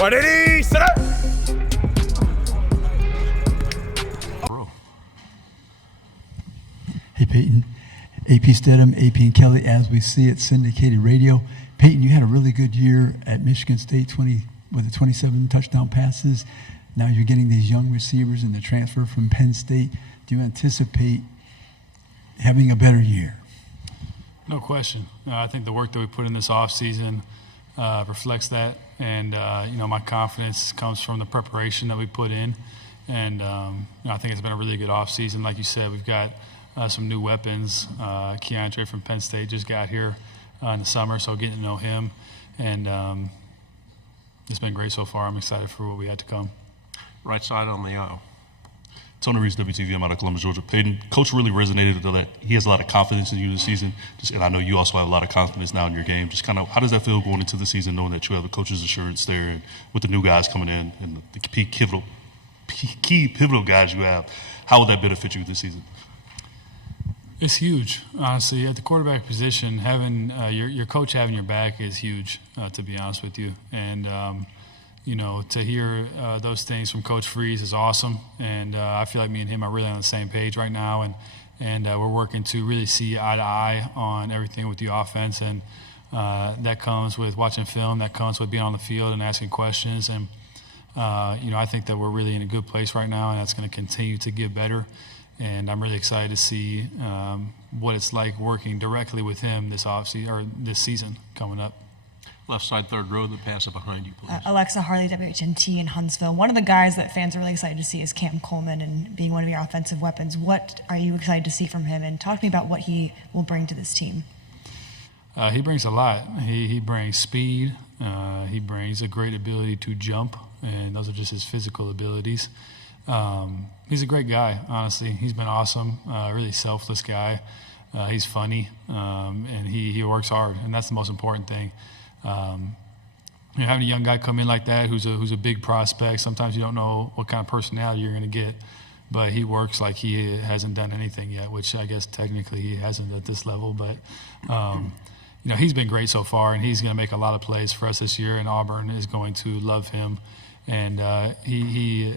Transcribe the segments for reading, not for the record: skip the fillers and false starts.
Ready, set up. Hey, Payton. AP Stedham, AP and Kelly, as we see it, syndicated radio. Payton, you had a really good year at Michigan State, 27 touchdown passes. Now you're getting these young receivers and the transfer from Penn State. Do you anticipate having a better year? No question. I think the work that we put in this offseason reflects that. And, my confidence comes from the preparation that we put in. And, I think it's been a really good offseason. Like you said, we've got some new weapons. Keandre from Penn State just got here in the summer, so getting to know him. And it's been great so far. I'm excited for what we had to come. Right side on the aisle. Tony Reese, WTV. I'm out of Columbus, Georgia. Payton, Coach really resonated with that. He has a lot of confidence in you this season, and I know you also have a lot of confidence now in your game. Just kind of, how does that feel going into the season, knowing that you have a coach's assurance there, and with the new guys coming in and the key pivotal guys you have? How will that benefit you this season? It's huge, honestly. At the quarterback position, having your coach having your back is huge, to be honest with you. And to hear those things from Coach Freeze is awesome. And I feel like me and him are really on the same page right now. And we're working to really see eye to eye on everything with the offense. And that comes with watching film. That comes with being on the field and asking questions. And, I think that we're really in a good place right now, and that's going to continue to get better. And I'm really excited to see what it's like working directly with him this offseason or this season coming up. Left side, third row, the passer behind you, please. Alexa Harley, WHNT in Huntsville. One of the guys that fans are really excited to see is Cam Coleman and being one of your offensive weapons. What are you excited to see from him? And talk to me about what he will bring to this team. He brings a lot. He brings speed. He brings a great ability to jump, and those are just his physical abilities. He's a great guy, honestly. He's been awesome, really selfless guy. He's funny, and he works hard, and that's the most important thing. Having a young guy come in like that who's a big prospect, sometimes you don't know what kind of personality you're going to get, but he works like he hasn't done anything yet, which I guess technically he hasn't at this level. But, he's been great so far, and he's going to make a lot of plays for us this year, and Auburn is going to love him. And he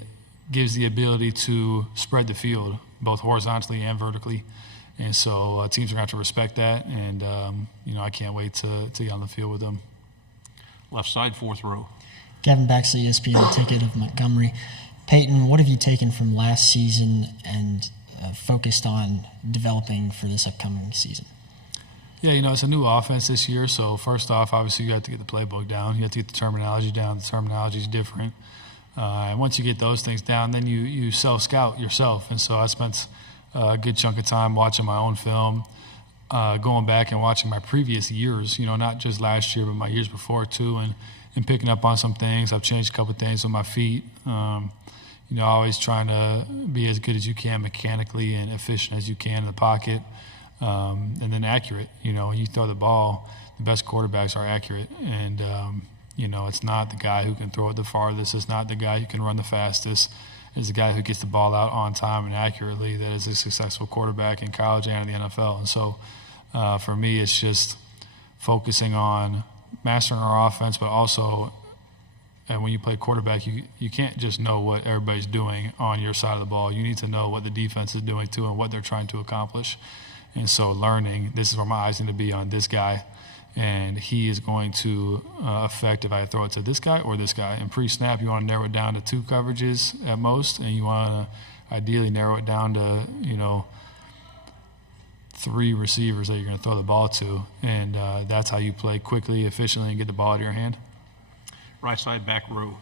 gives the ability to spread the field, both horizontally and vertically. And so teams are going to have to respect that, and, I can't wait to get on the field with them. Left side, fourth row. Gavin Baxley, ESPN ticket of Montgomery. Payton, what have you taken from last season and focused on developing for this upcoming season? Yeah, it's a new offense this year, so first off, obviously you have to get the playbook down. You have to get the terminology down. The terminology is different. And once you get those things down, then you self-scout yourself. And so I spent a good chunk of time watching my own film, going back and watching my previous years, not just last year, but my years before too, and picking up on some things. I've changed a couple of things with my feet. Always trying to be as good as you can mechanically and efficient as you can in the pocket, and then accurate. When you throw the ball, the best quarterbacks are accurate. And, it's not the guy who can throw it the farthest. It's not the guy who can run the fastest. It's the guy who gets the ball out on time and accurately that is a successful quarterback in college and in the NFL. And so for me, it's just focusing on mastering our offense, but also and when you play quarterback, you can't just know what everybody's doing on your side of the ball. You need to know what the defense is doing too and what they're trying to accomplish. And so learning, this is where my eyes need to be on this guy. And he is going to affect if I throw it to this guy or this guy. And pre-snap, you want to narrow it down to 2 coverages at most, and you want to ideally narrow it down to, 3 receivers that you're going to throw the ball to. And that's how you play quickly, efficiently, and get the ball out of your hand. Right side, back row.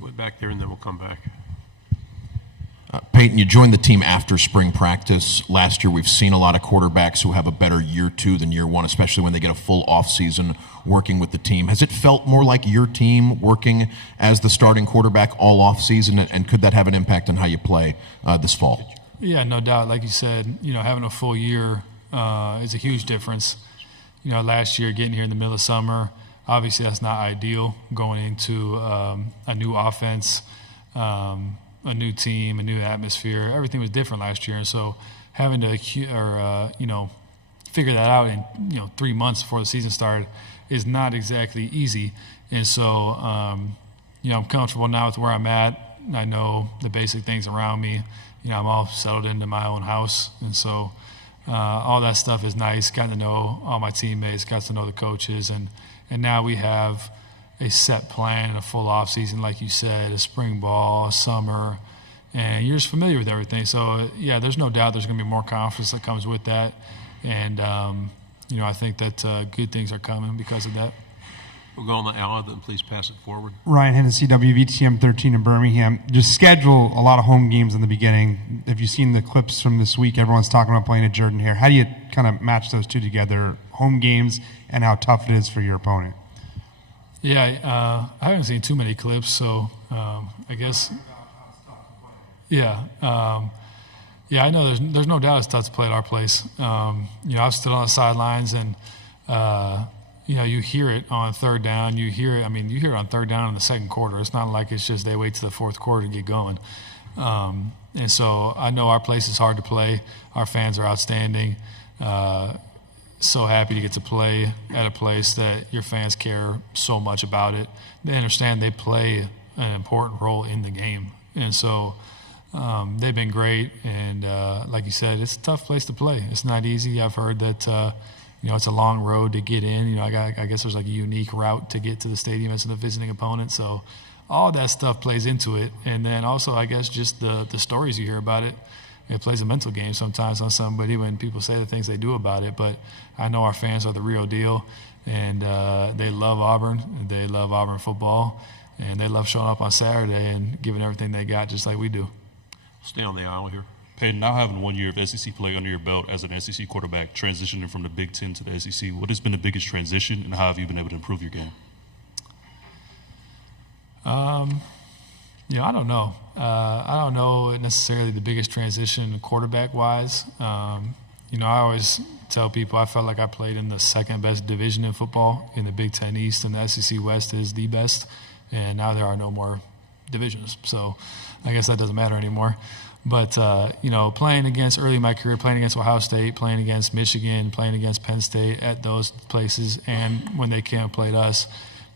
Go back there, and then we'll come back. Payton, you joined the team after spring practice. Last year, we've seen a lot of quarterbacks who have a better year 2 than year 1, especially when they get a full offseason working with the team. Has it felt more like your team working as the starting quarterback all offseason, and could that have an impact on how you play this fall? Yeah, no doubt. Like you said, having a full year is a huge difference. Last year, getting here in the middle of summer, obviously that's not ideal going into a new offense, a new team, a new atmosphere. Everything was different last year, and so having to, figure that out in 3 months before the season started is not exactly easy. And so I'm comfortable now with where I'm at. I know the basic things around me. I'm all settled into my own house, and so all that stuff is nice. Got to know all my teammates, got to know the coaches, and now we have a set plan and a full off season, like you said, a spring ball, a summer, and you're just familiar with everything. So yeah, there's no doubt there's going to be more confidence that comes with that, and I think that good things are coming because of that. We'll go on the hour, then please pass it forward. Ryan Hennessy, WVTM 13 in Birmingham. Just schedule a lot of home games in the beginning. Have you seen the clips from this week? Everyone's talking about playing at Jordan here. How do you kind of match those two together, home games and how tough it is for your opponent? Yeah, I haven't seen too many clips, so I guess. Yeah, I know there's no doubt it's tough to play at our place. I've stood on the sidelines and. You hear it on third down. You hear it on third down in the second quarter. It's not like it's just they wait to the fourth quarter to get going. And so I know our place is hard to play. Our fans are outstanding. So happy to get to play at a place that your fans care so much about it. They understand they play an important role in the game. And so they've been great. And like you said, it's a tough place to play. It's not easy. I've heard that it's a long road to get in. I guess there's like a unique route to get to the stadium as a visiting opponent. So all that stuff plays into it. And then also, I guess, just the stories you hear about it. It plays a mental game sometimes on somebody when people say the things they do about it. But I know our fans are the real deal. And they love Auburn. They love Auburn football. And they love showing up on Saturday and giving everything they got just like we do. Stay on the aisle here. Payton, now having 1 year of SEC play under your belt as an SEC quarterback, transitioning from the Big Ten to the SEC, what has been the biggest transition, and how have you been able to improve your game? I don't know. I don't know necessarily the biggest transition quarterback-wise. I always tell people I felt like I played in the second best division in football in the Big Ten East, and the SEC West is the best, and now there are no more divisions. So I guess that doesn't matter anymore. But, playing against early in my career, playing against Ohio State, playing against Michigan, playing against Penn State at those places, and when they came and played us,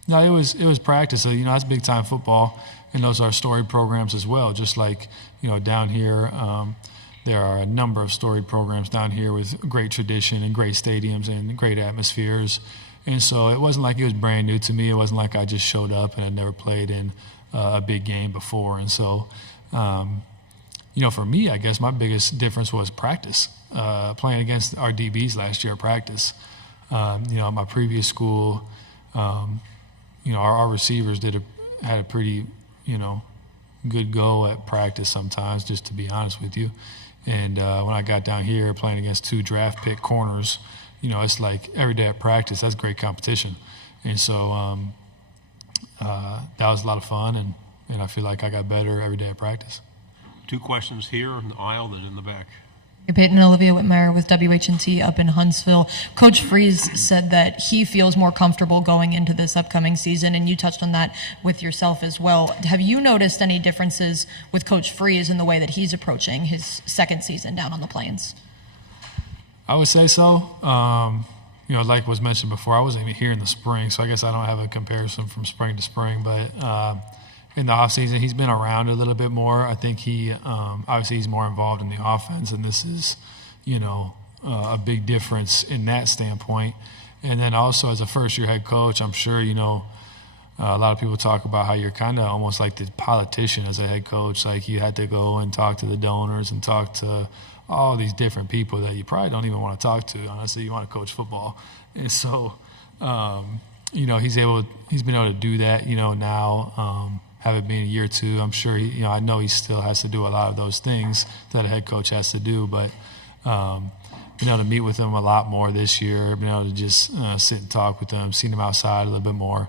it was practice. So, that's big-time football, and those are storied programs as well. Just like, down here, there are a number of storied programs down here with great tradition and great stadiums and great atmospheres. And so it wasn't like it was brand new to me. It wasn't like I just showed up and I'd never played in a big game before. And so, for me, I guess my biggest difference was practice. Playing against our DBs last year at practice. My previous school, our receivers had a pretty, good go at practice sometimes, just to be honest with you. And when I got down here playing against 2 draft pick corners, it's like every day at practice, that's great competition. And so that was a lot of fun, and I feel like I got better every day at practice. 2 questions here in the aisle, then in the back. Hey, Payton, Olivia Whitmire with WHNT up in Huntsville. Coach Freeze said that he feels more comfortable going into this upcoming season, and you touched on that with yourself as well. Have you noticed any differences with Coach Freeze in the way that he's approaching his second season down on the Plains? I would say so. Like was mentioned before, I wasn't even here in the spring, so I guess I don't have a comparison from spring to spring, but in the offseason, he's been around a little bit more. I think he, obviously he's more involved in the offense, and this is, a big difference in that standpoint. And then also as a first-year head coach, I'm sure, a lot of people talk about how you're kind of almost like the politician as a head coach. Like you had to go and talk to the donors and talk to all these different people that you probably don't even want to talk to. Honestly, you want to coach football. And so, he's been able to do that, now, have it been a year or two. I'm sure I know he still has to do a lot of those things that a head coach has to do, but been able to meet with him a lot more this year, been able to just sit and talk with him, seen him outside a little bit more.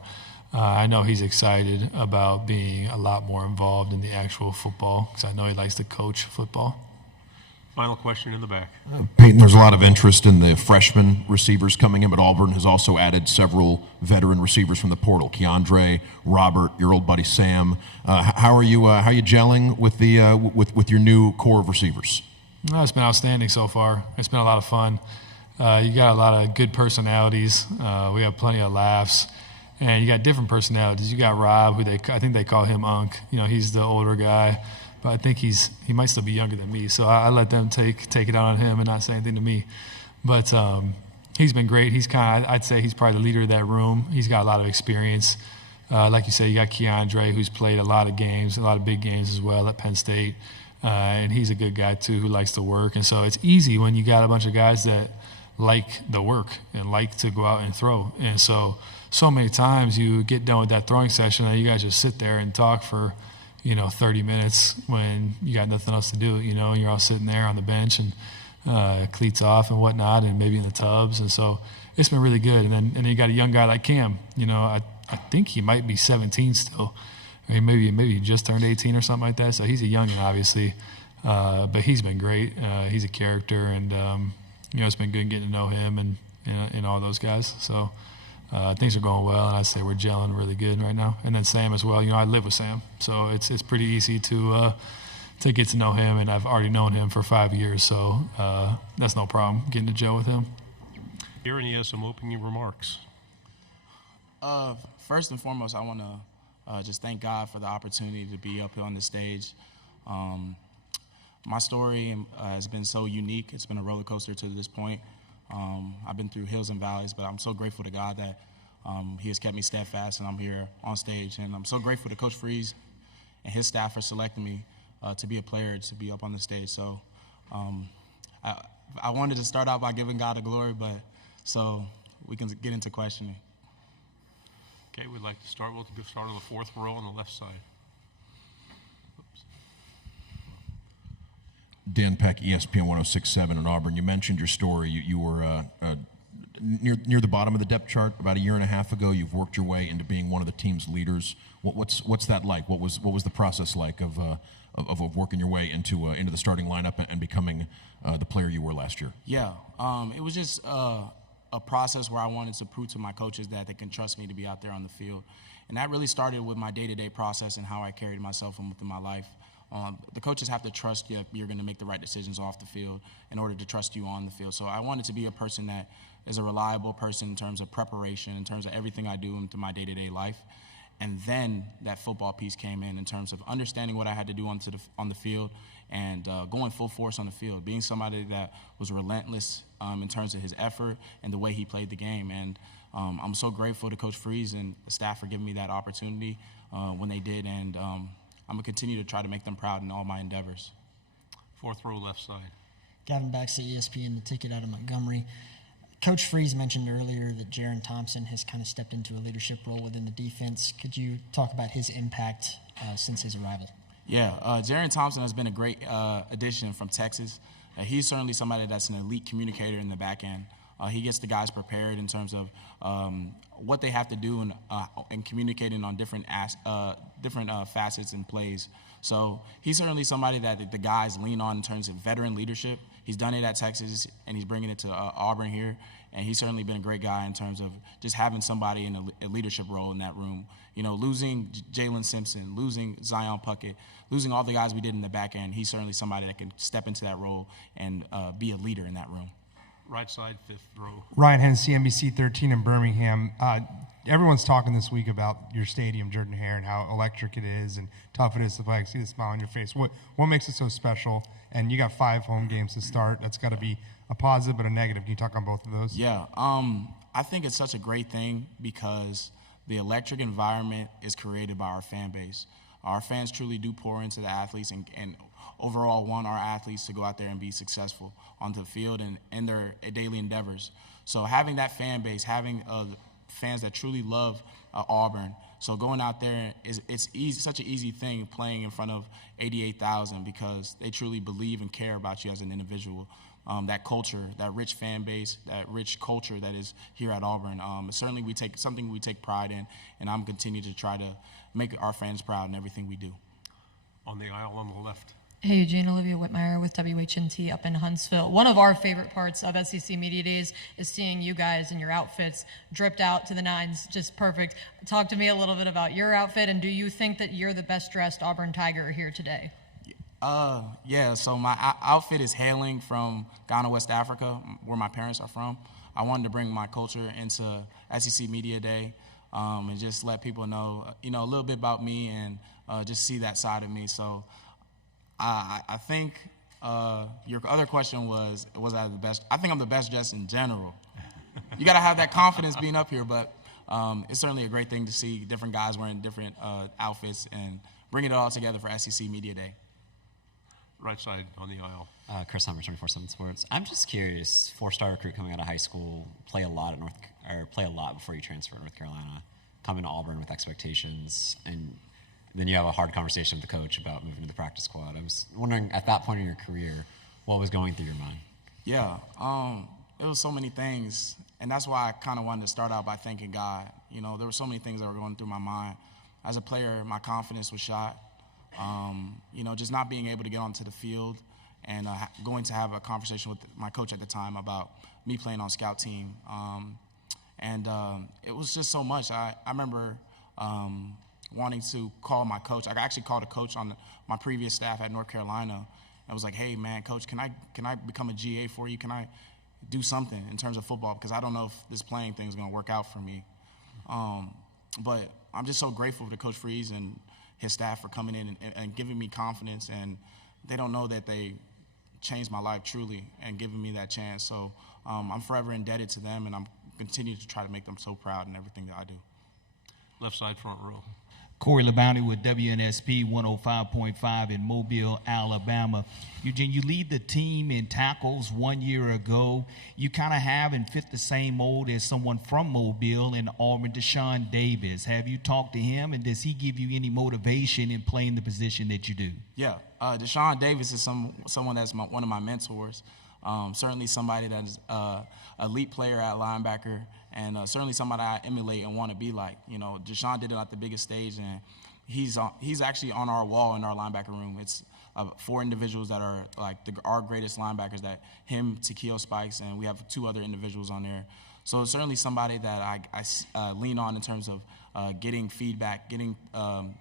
I know he's excited about being a lot more involved in the actual football because I know he likes to coach football. Final question in the back. Payton, there's a lot of interest in the freshman receivers coming in, but Auburn has also added several veteran receivers from the portal. Keandre, Robert, your old buddy Sam. How are you gelling with with your new core of receivers? No, it's been outstanding so far. It's been a lot of fun. You got a lot of good personalities. We have plenty of laughs. And you got different personalities. You got Rob, who I think they call him Unc. You know, he's the older guy, but I think he might still be younger than me. So I let them take it out on him and not say anything to me. But he's been great. I'd say he's probably the leader of that room. He's got a lot of experience. Like you say, you got Keandre, who's played a lot of games, a lot of big games as well at Penn State. And he's a good guy too, who likes to work. And so it's easy when you got a bunch of guys that like the work and like to go out and throw. And so many times you get done with that throwing session and you guys just sit there and talk for, 30 minutes when you got nothing else to do, and you're all sitting there on the bench and cleats off and whatnot and maybe in the tubs. And so it's been really good. And then you got a young guy like Cam, I think he might be 17 still. I mean, maybe he just turned 18 or something like that. So he's a youngin', obviously. But he's been great. He's a character and, it's been good getting to know him and all those guys. So things are going well, and I'd say we're gelling really good right now. And then Sam as well. I live with Sam, so it's pretty easy to get to know him, and I've already known him for 5 years, so that's no problem getting to gel with him. Here, and he has some opening remarks. First and foremost, I want to just thank God for the opportunity to be up here on the stage. My story has been so unique. It's been a roller coaster to this point. I've been through hills and valleys, but I'm so grateful to God that He has kept me steadfast, and I'm here on stage. And I'm so grateful to Coach Freeze and his staff for selecting me to be a player, to be up on the stage. So I wanted to start out by giving God the glory, but so we can get into questioning. Okay, we'd like to start on the fourth row on the left side. Dan Peck, ESPN 106.7 in Auburn. You mentioned your story. You were near the bottom of the depth chart about a year and a half ago. You've worked your way into being one of the team's leaders. What's that like? What was the process like of working your way into the starting lineup and becoming the player you were last year? Yeah, it was just a process where I wanted to prove to my coaches that they can trust me to be out there on the field, and that really started with my day-to-day process and how I carried myself within my life. The coaches have to trust you. You're going to make the right decisions off the field in order to trust you on the field. So I wanted to be a person that is a reliable person in terms of preparation, in terms of everything I do into my day-to-day life. And then that football piece came in terms of understanding what I had to do on the field and going full force on the field, being somebody that was relentless in terms of his effort and the way he played the game. And I'm so grateful to Coach Freeze and the staff for giving me that opportunity when they did. And I'm going to continue to try to make them proud in all my endeavors. Fourth row, left side. Gavin Baxter, ESPN, the ticket out of Montgomery. Coach Freeze mentioned earlier that Jaron Thompson has kind of stepped into a leadership role within the defense. Could you talk about his impact since his arrival? Yeah, Jaron Thompson has been a great addition from Texas. He's certainly somebody that's an elite communicator in the back end. He gets the guys prepared in terms of what they have to do and communicating on different facets and plays. So he's certainly somebody that the guys lean on in terms of veteran leadership. He's done it at Texas, and he's bringing it to Auburn here. And he's certainly been a great guy in terms of just having somebody in a leadership role in that room. Losing Jalen Simpson, losing Zion Puckett, losing all the guys we did in the back end, he's certainly somebody that can step into that role and be a leader in that room. Right side, fifth row. Ryan Hennessy, NBC 13 in Birmingham. Everyone's talking this week about your stadium, Jordan-Hare, and how electric it is and tough it is to play. I see the smile on your face. What makes it so special? And you got 5 home games to start. That's got to be a positive but a negative. Can you talk on both of those? Yeah, I think it's such a great thing because the electric environment is created by our fan base. Our fans truly do pour into the athletes and overall want our athletes to go out there and be successful on the field and in their daily endeavors. So having that fan base, having fans that truly love Auburn, so going out there it's easy, such an easy thing playing in front of 88,000 because they truly believe and care about you as an individual. That culture, that rich fan base, that rich culture that is here at Auburn. Certainly we take pride in, and I'm continuing to try to make our fans proud in everything we do. On the aisle on the left. Hey, Eugene, Olivia Whitmire with WHNT up in Huntsville. One of our favorite parts of SEC Media Days is seeing you guys in your outfits dripped out to the nines, just perfect. Talk to me a little bit about your outfit, and do you think that you're the best dressed Auburn Tiger here today? Yeah, so my outfit is hailing from Ghana, West Africa, where my parents are from. I wanted to bring my culture into SEC Media Day and just let people know, a little bit about me and just see that side of me. So I think your other question was I the best? I think I'm the best dressed in general. You got to have that confidence being up here, but it's certainly a great thing to see different guys wearing different outfits and bringing it all together for SEC Media Day. Right side on the aisle. Chris Hummer, 24/7 Sports. I'm just curious, 4-star recruit coming out of high school, play a lot before you transfer to North Carolina, coming to Auburn with expectations, and then you have a hard conversation with the coach about moving to the practice squad. I was wondering, at that point in your career, what was going through your mind? Yeah, it was so many things, and that's why I kind of wanted to start out by thanking God. There were so many things that were going through my mind. As a player, my confidence was shot. Just not being able to get onto the field and going to have a conversation with my coach at the time about me playing on scout team. It was just so much. I remember wanting to call my coach. I actually called a coach on my previous staff at North Carolina. I was like, hey, man, coach, can I become a GA for you? Can I do something in terms of football? Because I don't know if this playing thing is going to work out for me. But I'm just so grateful to Coach Freeze and his staff for coming in and giving me confidence, and they don't know that they changed my life truly and giving me that chance. So I'm forever indebted to them, and I'm continuing to try to make them so proud in everything that I do. Left side front row. Corey LeBounty with WNSP 105.5 in Mobile, Alabama. Eugene, you lead the team in tackles 1 year ago. You kind of have and fit the same mold as someone from Mobile in Auburn, Deshaun Davis. Have you talked to him, and does he give you any motivation in playing the position that you do? Yeah, Deshaun Davis is someone that's one of my mentors. Certainly somebody that is an elite player at linebacker, and certainly somebody I emulate and want to be like. Deshaun did it at the biggest stage, and he's actually on our wall in our linebacker room. It's 4 individuals that are like our greatest linebackers, that him, Takeo Spikes, and we have 2 other individuals on there. So it's certainly somebody that I lean on in terms of getting feedback, getting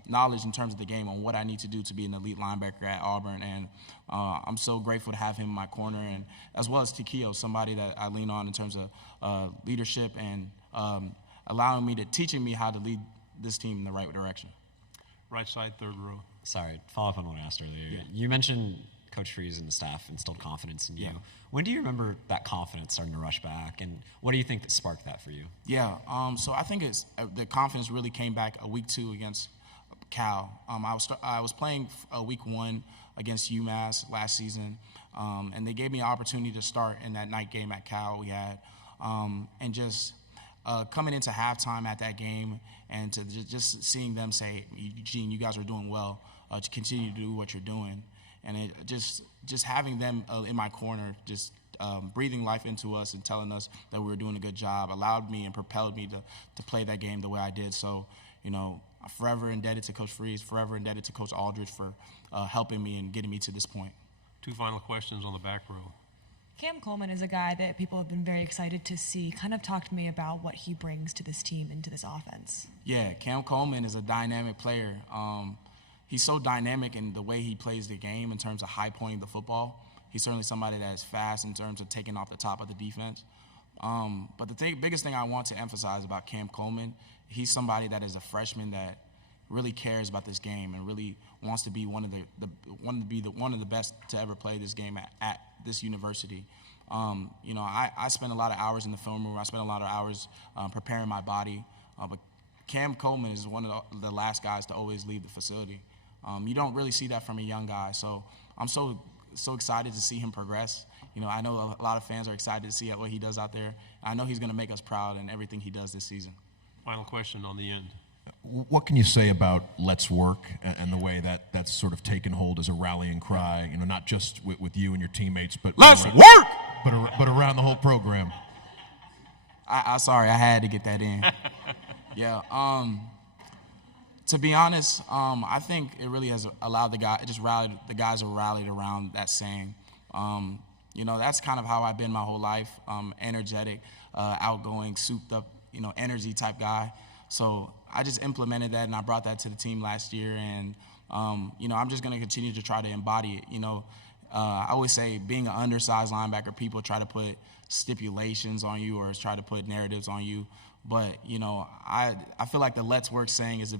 knowledge in terms of the game on what I need to do to be an elite linebacker at Auburn. And I'm so grateful to have him in my corner, and as well as Takeo, somebody that I lean on in terms of leadership and teaching me how to lead this team in the right direction. Right side, third row. Sorry, follow up on what I asked earlier. Yeah. You mentioned Coach Freeze and the staff instilled confidence in you. Yeah. When do you remember that confidence starting to rush back, and what do you think that sparked that for you? Yeah, so I think the confidence really came back week 2 against Cal. I was playing week 1 against UMass last season, and they gave me an opportunity to start in that night game at Cal we had, and just coming into halftime at that game and to just seeing them say, Eugene, you guys are doing well, to continue to do what you're doing. And it just having them in my corner, just breathing life into us and telling us that we were doing a good job, allowed me and propelled me to play that game the way I did. So, I'm forever indebted to Coach Freeze, forever indebted to Coach Aldridge for helping me and getting me to this point. 2 final questions on the back row. Cam Coleman is a guy that people have been very excited to see. Kind of talk to me about what he brings to this team and to this offense. Yeah, Cam Coleman is a dynamic player. He's so dynamic in the way he plays the game in terms of high-pointing the football. He's certainly somebody that is fast in terms of taking off the top of the defense. But the biggest thing I want to emphasize about Cam Coleman, he's somebody that is a freshman that really cares about this game and really wants to be one of the best to ever play this game at this university. I spend a lot of hours in the film room. I spend a lot of hours preparing my body. But Cam Coleman is one of the last guys to always leave the facility. You don't really see that from a young guy. So I'm so excited to see him progress. I know a lot of fans are excited to see what he does out there. I know he's going to make us proud in everything he does this season. Final question on the end. What can you say about Let's Work and the way that's sort of taken hold as a rallying cry, not just with you and your teammates, but Let's work! But around the whole program? Sorry, I had to get that in. Yeah. To be honest, I think it really has allowed the guys are rallied around that saying. That's kind of how I've been my whole life. Energetic, outgoing, souped up, energy type guy. So I just implemented that, and I brought that to the team last year, and I'm just going to continue to try to embody it. I always say being an undersized linebacker, people try to put stipulations on you or try to put narratives on you. But, I feel like the let's work saying is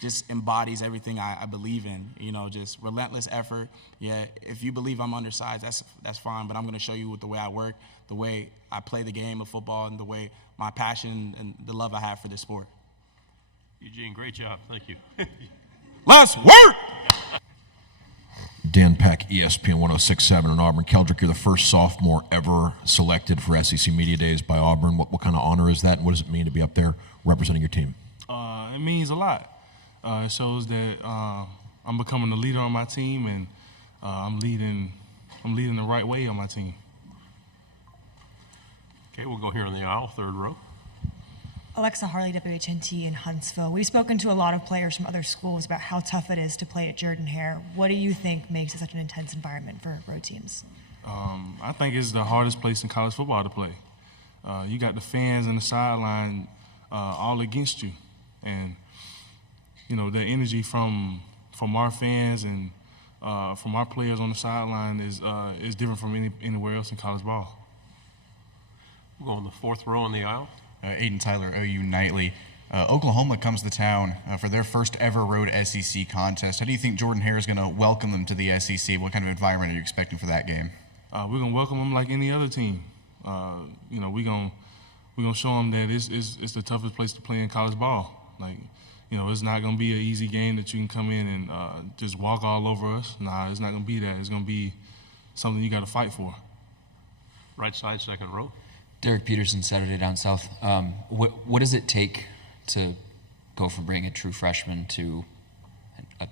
just embodies everything I believe in, just relentless effort. Yeah, if you believe I'm undersized, that's fine, but I'm going to show you with the way I work, the way I play the game of football, and the way my passion and the love I have for this sport. Eugene, great job. Thank you. Let's work! Dan Peck, ESPN 106.7 in Auburn. Keldric, you're the first sophomore ever selected for SEC Media Days by Auburn. What kind of honor is that, and what does it mean to be up there representing your team? It means a lot. It shows that I'm becoming the leader on my team, and I'm leading the right way on my team. Okay, we'll go here on the aisle, third row. Alexa Harley, WHNT in Huntsville. We've spoken to a lot of players from other schools about how tough it is to play at Jordan-Hare. What do you think makes it such an intense environment for road teams? I think it's the hardest place in college football to play. You got the fans on the sideline all against you, and the energy from our fans and from our players on the sideline is different from anywhere else in college ball. We'll go on the fourth row on the aisle. Aiden Tyler, OU Nightly. Oklahoma comes to town for their first ever road SEC contest. How do you think Jordan-Hare is going to welcome them to the SEC? What kind of environment are you expecting for that game? We're going to welcome them like any other team. We're going to show them that it's the toughest place to play in college ball. It's not going to be an easy game that you can come in and just walk all over us. Nah, it's not going to be that. It's going to be something you got to fight for. Right side, second row. Derek Peterson, Saturday Down South. What does it take to go from being a true freshman to a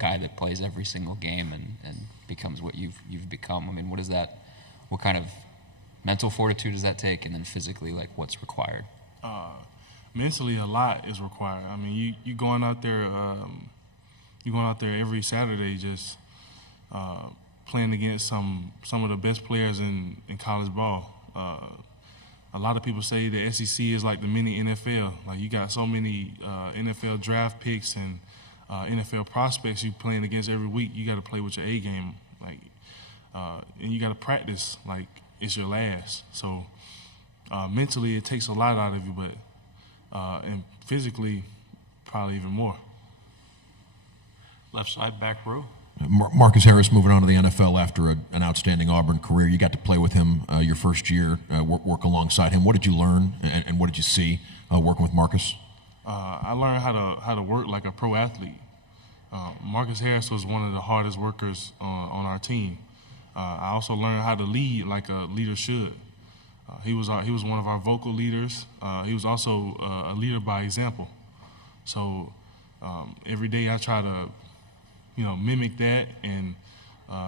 guy that plays every single game and becomes what you've become? I mean, what kind of mental fortitude does that take, and then physically, what's required? Mentally, a lot is required. I mean, you going out there every Saturday just playing against some of the best players in college ball. A lot of people say the SEC is like the mini NFL. You got so many NFL draft picks and NFL prospects you playing against every week. You got to play with your A game, and you got to practice like it's your last. So mentally, it takes a lot out of you, but and physically, probably even more. Left side, back row. Marcus Harris moving on to the NFL after an outstanding Auburn career. You got to play with him your first year, work alongside him. What did you learn, and what did you see working with Marcus? I learned how to work like a pro athlete. Marcus Harris was one of the hardest workers on our team. I also learned how to lead like a leader should. He was one of our vocal leaders. He was also a leader by example. So every day I try to mimic that and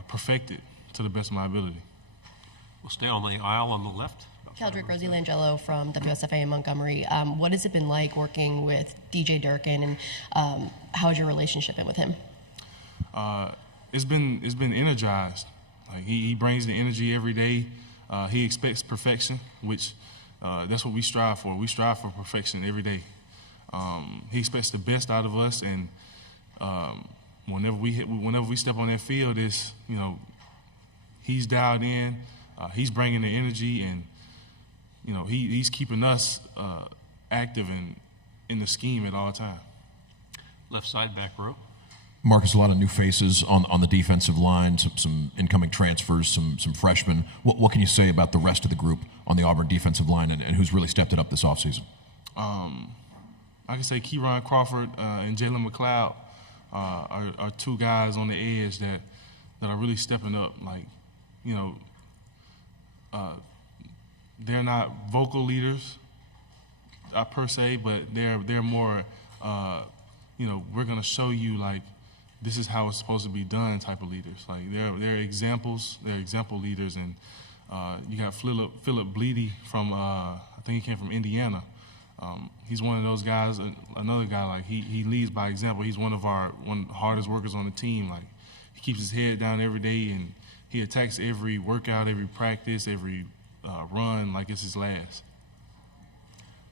perfect it to the best of my ability. We'll stay on the aisle on the left. Keldric, Rosie Langelo from WSFA in Montgomery. What has it been like working with DJ Durkin, and how has your relationship been with him? It's been energized. He brings the energy every day. He expects perfection, which that's what we strive for. We strive for perfection every day. He expects the best out of us, and whenever we step on that field, he's dialed in. He's bringing the energy, and he's keeping us active and in the scheme at all times. Left side, back row. Marcus, a lot of new faces on the defensive line, some incoming transfers, some freshmen. What can you say about the rest of the group on the Auburn defensive line, and who's really stepped it up this offseason? I can say Keyron Crawford and Jalen McLeod are two guys on the edge that are really stepping up. They're not vocal leaders per se, but they're more. We're gonna show you this is how it's supposed to be done type of leaders. They're examples. They're example leaders, and you got Philip Bleedy from I think he came from Indiana. He's one of those guys. Another guy he leads by example. He's one of the hardest workers on the team. He keeps his head down every day, and he attacks every workout, every practice, every run like it's his last.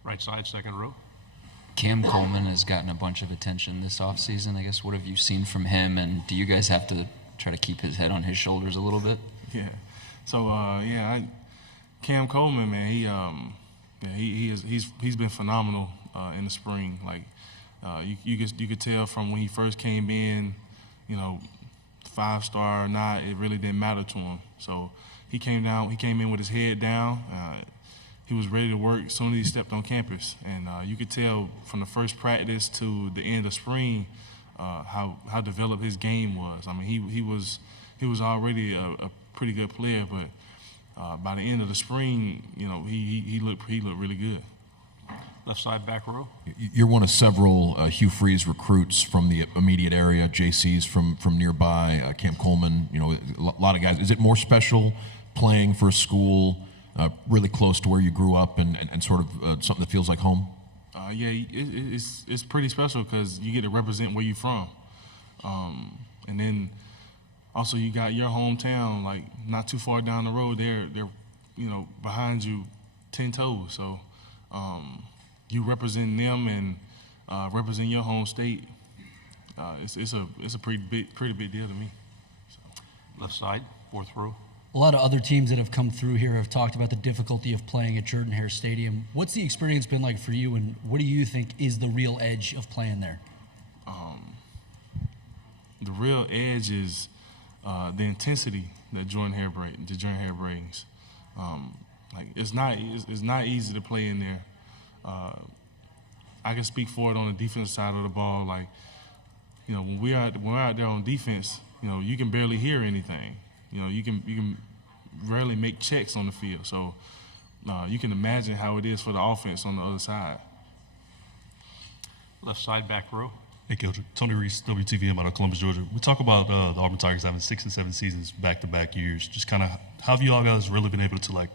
Right side, second row. Cam Coleman has gotten a bunch of attention this offseason. I guess, what have you seen from him, and do you guys have to try to keep his head on his shoulders a little bit? Yeah. So Cam Coleman, man, he's been phenomenal in the spring. Like you could tell from when he first came in, 5-star or not, it really didn't matter to him. So he came in with his head down. He was ready to work as soon as he stepped on campus, and you could tell from the first practice to the end of spring how developed his game was. I mean, he was already a pretty good player, but by the end of the spring, he looked really good. Left side, back row. You're one of several Hugh Freeze recruits from the immediate area, JC's from nearby, Cam Coleman, a lot of guys. Is it more special playing for a school really close to where you grew up and sort of something that feels like home? It's pretty special because you get to represent where you're from. And then also you got your hometown, like not too far down the road, they're behind you 10 toes. So you represent them and represent your home state. It's a pretty big deal to me. So. Left side, fourth row. A lot of other teams that have come through here have talked about the difficulty of playing at Jordan-Hare Stadium. What's the experience been like for you, and what do you think is the real edge of playing there? The real edge is the intensity that Jordan-Hare brings. It's not easy to play in there. I can speak for it on the defensive side of the ball. Like, when we're out there on defense, you can barely hear anything. You can rarely make checks on the field. So you can imagine how it is for the offense on the other side. Left side, back row. Hey, Keldric. Tony Reese, WTVM out of Columbus, Georgia. We talk about the Auburn Tigers having 6 and 7 seasons back-to-back years. Just kind of how have you all guys really been able to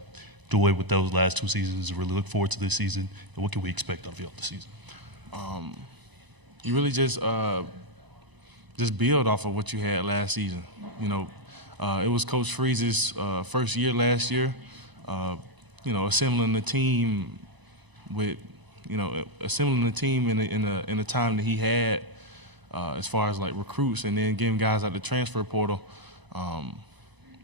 do away with those last 2 seasons and really look forward to this season? And what can we expect of you this season? You really just build off of what you had last season. It was Coach Freeze's first year last year. Assembling the team with, assembling the team in the time that he had, as far as like recruits, and then getting guys out the transfer portal.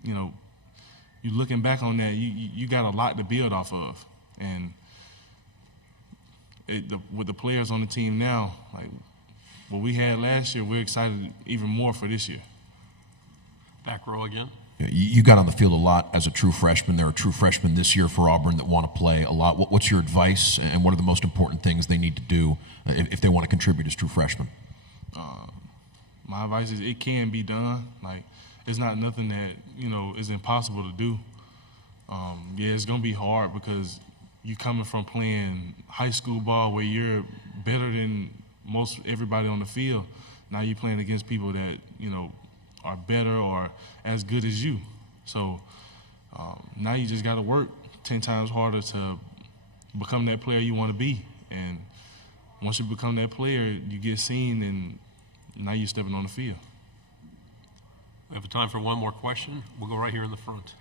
You looking back on that, you got a lot to build off of, and with the players on the team now, like what we had last year, we're excited even more for this year. Back row again. You got on the field a lot as a true freshman. There are true freshmen this year for Auburn that want to play a lot. What's your advice, and what are the most important things they need to do if they want to contribute as true freshmen? My advice is it can be done. Like, it's not nothing that is impossible to do. It's gonna be hard because you coming from playing high school ball where you're better than most everybody on the field. Now you're playing against people that are better or as good as you. So now you just got to work 10 times harder to become that player you want to be. And once you become that player, you get seen, and now you're stepping on the field. We have time for one more question. We'll go right here in the front.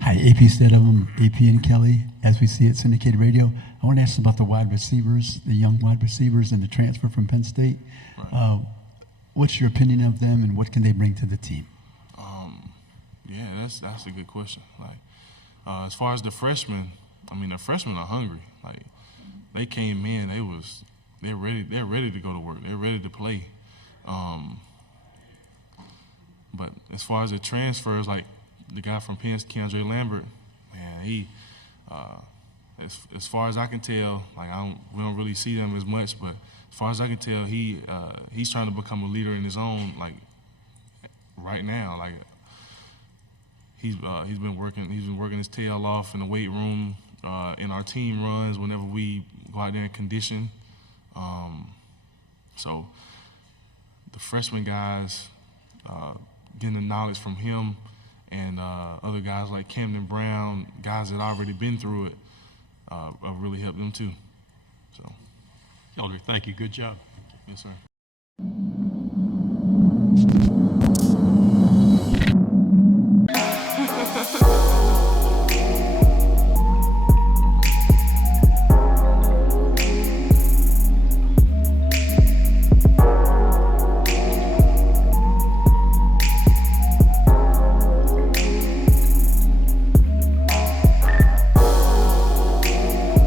Hi, AP Stedham, AP and Kelly, as we see it, syndicated radio. I want to ask about the wide receivers, the young wide receivers and the transfer from Penn State. Right. What's your opinion of them, and what can they bring to the team? That's a good question. Like, as far as the freshmen, the freshmen are hungry. Like, they came in, they're ready to go to work. They're ready to play. But as far as the transfers, like the guy from Penn, Keandre Lambert, man, he, as far as I can tell, like we don't really see them as much, but as far as I can tell, he's trying to become a leader in his own, like right now. Like he's been working his tail off in the weight room, in our team runs whenever we go out there and condition. So the freshman guys, getting the knowledge from him and other guys like Camden Brown, guys that already been through it, really helped them too. So, Keldric, thank you. Good job. Yes, sir.